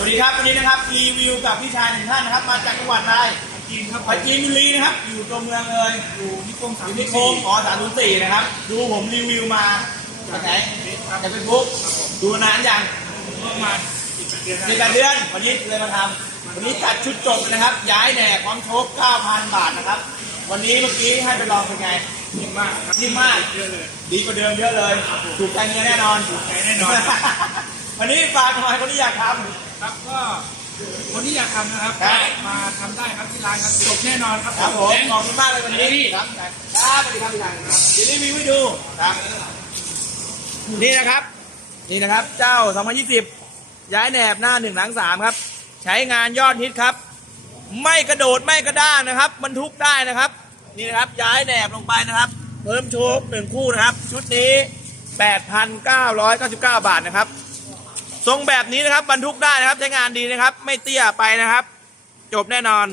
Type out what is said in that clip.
สวัสดีครับวันนี้นะครับรีวิวกับพี่ชายหนึ่งท่านนะครับ มาจากจังหวัดอะไรจีนครับปราจีนบุรีนะครับ อยู่ตัวเมืองเลยอยู่นิคมอสามยู่ที่ที่โคสี่งขอสามศูนย์สี่นะครับ ดูผมรีวิวมาจากไหนจากเฟซบุ๊กดูนานอย่างประมาณสิบเดือนสิบแปดเดือน วันนี้เลยมาทำวันนี้จัดชุดจบเลยนะครับ ย้ายแหนกพร้อมโชค9,000บาทนะครับ วันนี้เมื่อกี้ให้ไปลองเป็นไงยิ่งมากครับยิ่งมากเยอะเลย ดีกว่าเดิมเยอะเลย ถูกใจเมียแน่นอนถูกใจแน่นอนครับ วันนี้ฝากหน่อยคนที่อยากทครับก็คนที่อยากทำนะครับ ครับ มาทำได้ครับที่ร้านครับจบแน่นอนครับำครับผมแน่ขอบคุณมากเลยวันนี้ครับครับสวัสดีครับพี่ชายครับเดี๋ยวรีวิวให้ดูครับ นี่นะครับ นี่นะครับ เจ้า 2020 ย้ายแหนบหน้าหนึ่งหลังสามครับ ใช้งานยอดฮิตครับ ไม่กระโดดไม่กระด้างนะครับบรรทุกได้นะครับ นี่นะครับย้ายแหนบลงไปนะครับ เพิ่มโชคหนึ่งคู่นะครับ ชุดนี้ 8,999 บาทนะครับ ทรงแบบนี้นะครับบรรทุกได้นะครับใช้งานดีนะครับ ไม่เตี้ยไปนะครับ จบแน่นอน